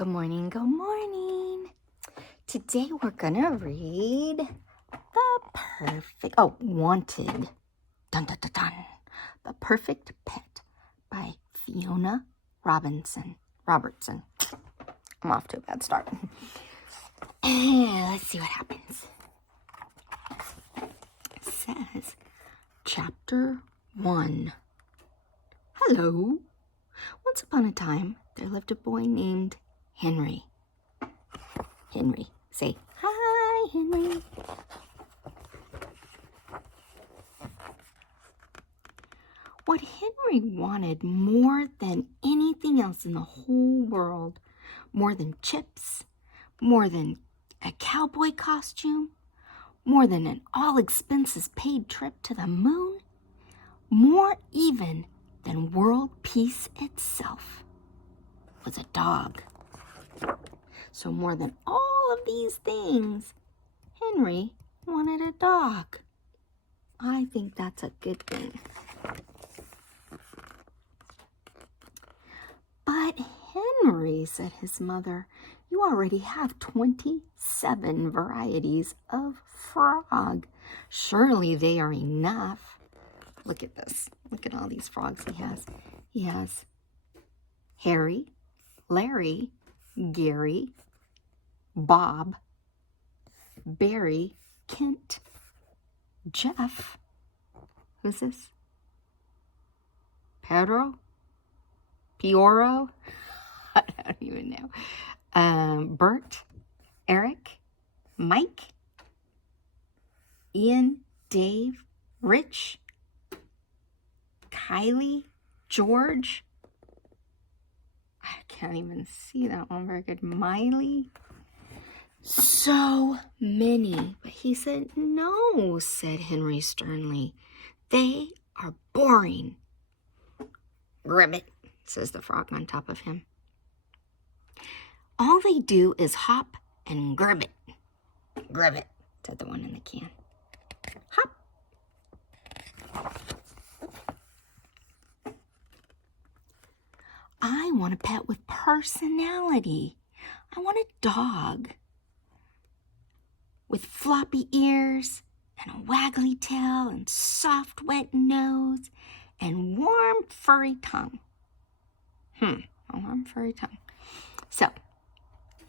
Good morning, good morning. Today we're gonna read Wanted. Dun dun dun dun. The Perfect Pet by Fiona Robertson. I'm off to a bad start. Let's see what happens. It says, Chapter 1. Hello. Once upon a time, there lived a boy named Henry. Henry. Say, hi, Henry. What Henry wanted more than anything else in the whole world, more than chips, more than a cowboy costume, more than an all-expenses-paid trip to the moon, more even than world peace itself, was a dog. So more than all of these things, Henry wanted a dog. I think that's a good thing. But Henry, said his mother, you already have 27 varieties of frog. Surely they are enough. Look at this. Look at all these frogs he has. He has Harry, Larry, Gary, Bob, Barry, Kent, Jeff. Who's this? Pedro? Pioro? I don't even know. Bert, Eric, Mike, Ian, Dave, Rich, Kylie, George. I can't even see that one very good. Miley. So many. But he said, no, said Henry sternly. They are boring. Gribbet, says the frog on top of him. All they do is hop and gribbet. Gribbet, said the one in the can. Hop. I want a pet with personality. I want a dog with floppy ears and a waggly tail and soft, wet nose and warm, furry tongue. A warm, furry tongue. So,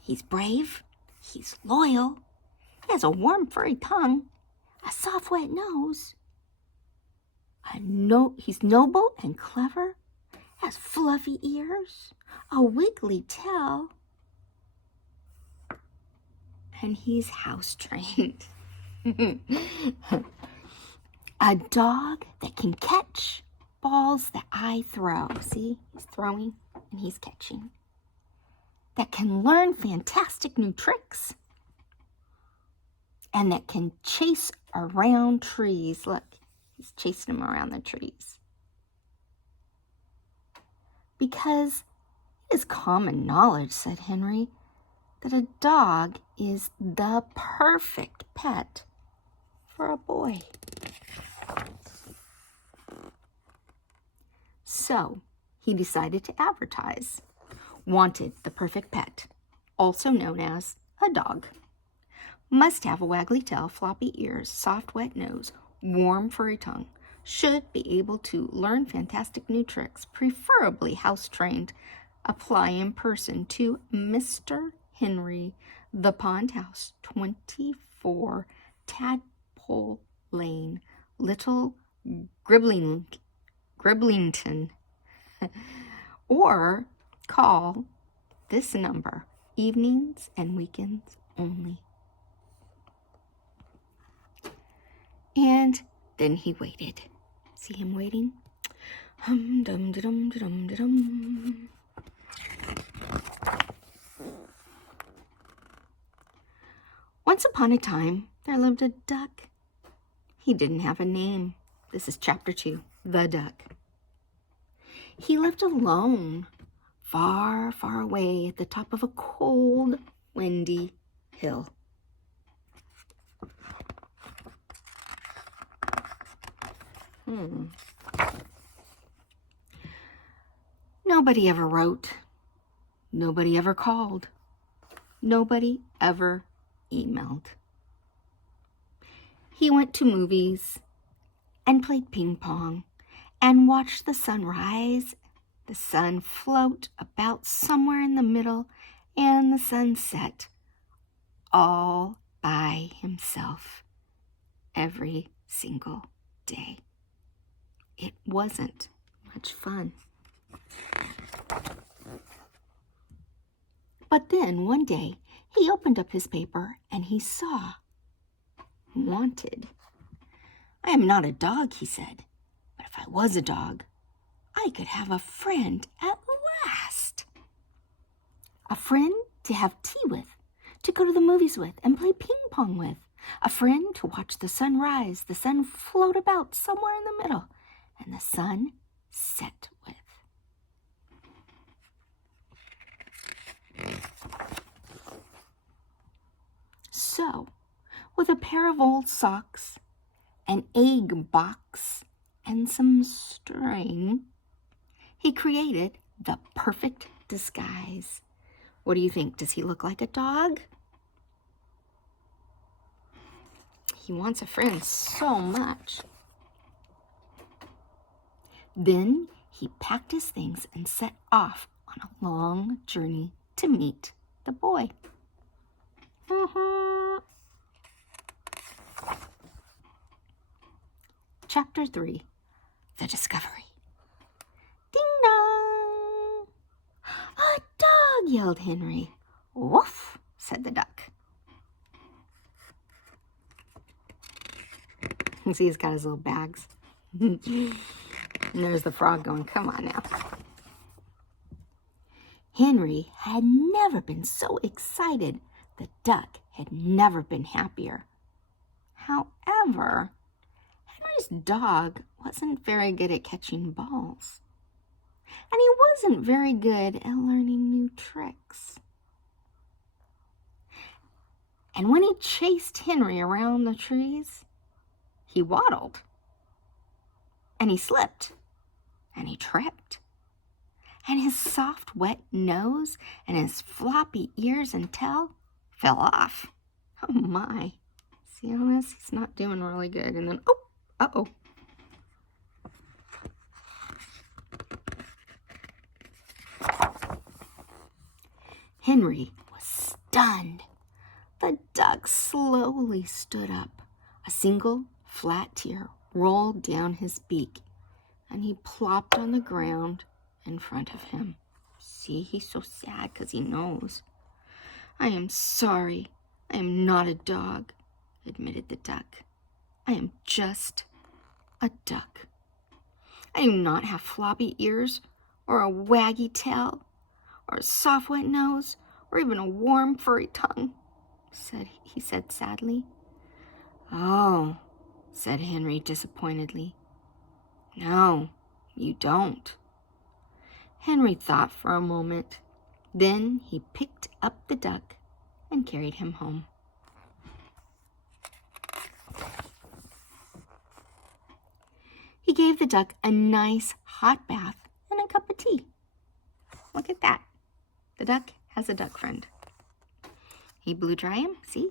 he's brave, he's loyal, he has a warm, furry tongue, a soft, wet nose. He's noble and clever, has fluffy ears, a wiggly tail, and he's house trained. A dog that can catch balls that I throw. See, he's throwing and he's catching. That can learn fantastic new tricks. And that can chase around trees. Look, he's chasing them around the trees. Because it is common knowledge, said Henry, that a dog is the perfect pet for a boy. So he decided to advertise. Wanted, the perfect pet, also known as a dog. Must have a waggly tail, floppy ears, soft wet nose, warm furry tongue. Should be able to learn fantastic new tricks, preferably house-trained. Apply in person to Mr. Henry, the Pond House, 24 Tadpole Lane, Little Griblington. Or call this number, evenings and weekends only. And then he waited. See him waiting? Hum-dum-de-dum-de-dum-de-dum. Once upon a time, there lived a duck. He didn't have a name. This is chapter 2, The Duck. He lived alone, far, far away at the top of a cold, windy hill. Nobody ever wrote. Nobody ever called. Nobody ever emailed. He went to movies and played ping pong and watched the sun rise, the sun float about somewhere in the middle, and the sun set all by himself every single day. It wasn't much fun. But then one day he opened up his paper and he saw wanted. I am not a dog, he said, but if I was a dog, I could have a friend at last. A friend to have tea with, to go to the movies with and play ping pong with. A friend to watch the sun rise, the sun float about somewhere in the middle, and the sun set with. So, with a pair of old socks, an egg box, and some string, he created the perfect disguise. What do you think? Does he look like a dog? He wants a friend so much. Then he packed his things and set off on a long journey to meet the boy. Chapter 3, The Discovery. Ding dong! A dog, yelled Henry. Woof, said the duck. See, he's got his little bags. And there's the frog going, come on now. Henry had never been so excited. The duck had never been happier. However, Henry's dog wasn't very good at catching balls. And he wasn't very good at learning new tricks. And when he chased Henry around the trees, he waddled. And he slipped. And he tripped. And his soft, wet nose and his floppy ears and tail fell off. Oh my. See on this? He's not doing really good. And then, uh-oh. Henry was stunned. The duck slowly stood up. A single flat tear rolled down his beak, and he plopped on the ground in front of him. See, he's so sad because he knows. I am sorry. I am not a dog, admitted the duck. I am just a duck. I do not have floppy ears or a waggy tail or a soft wet nose or even a warm furry tongue, he said sadly. Oh, said Henry disappointedly. No, you don't. Henry thought for a moment. Then he picked up the duck and carried him home. He gave the duck a nice hot bath and a cup of tea. Look at that. The duck has a duck friend. He blew dry him, see?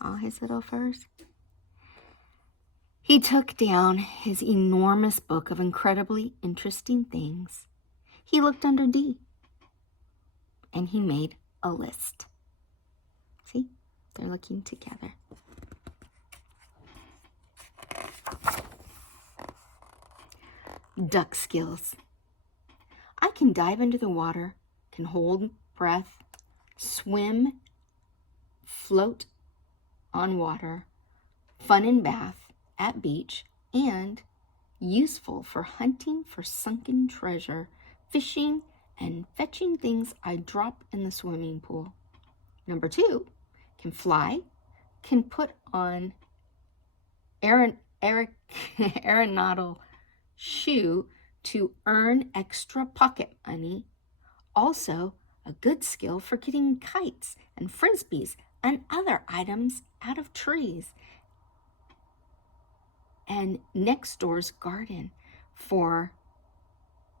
All his little furs. He took down his enormous book of incredibly interesting things. He looked under D. And he made a list. See? They're looking together. Duck skills. I can dive into the water, can hold breath, swim, float on water, fun in bath, at beach, and useful for hunting for sunken treasure, fishing, and fetching things I drop in the swimming pool. Number 2, can fly, can put on aeronautical shoe to earn extra pocket money. Also, a good skill for getting kites and frisbees and other items out of trees. And next door's garden for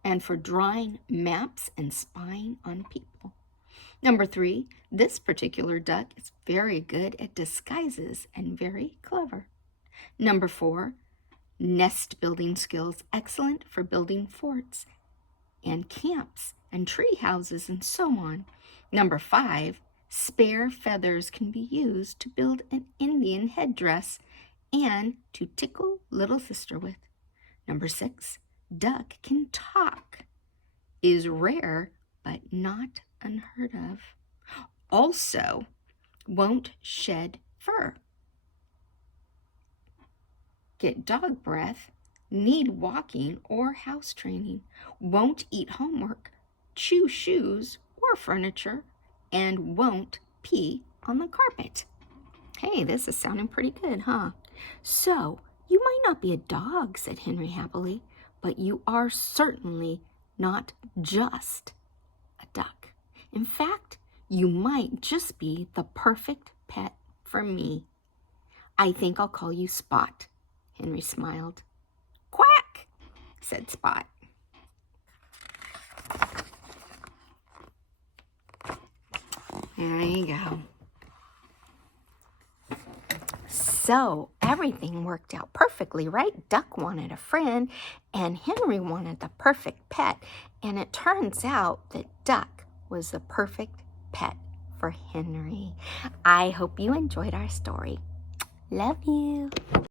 and for drawing maps and spying on people. Number 3, this particular duck is very good at disguises and very clever. Number 4, nest building skills, excellent for building forts and camps and tree houses and so on. Number 5, spare feathers can be used to build an Indian headdress and to tickle little sister with. Number 6, duck can talk, is rare but not unheard of. Also, won't shed fur, get dog breath, need walking or house training, won't eat homework, chew shoes or furniture, and won't pee on the carpet. Hey, this is sounding pretty good, huh? So, you might not be a dog, said Henry happily, but you are certainly not just a duck. In fact, you might just be the perfect pet for me. I think I'll call you Spot, Henry smiled. Quack, said Spot. There you go. So everything worked out perfectly, right? Duck wanted a friend and Henry wanted the perfect pet. And it turns out that Duck was the perfect pet for Henry. I hope you enjoyed our story. Love you.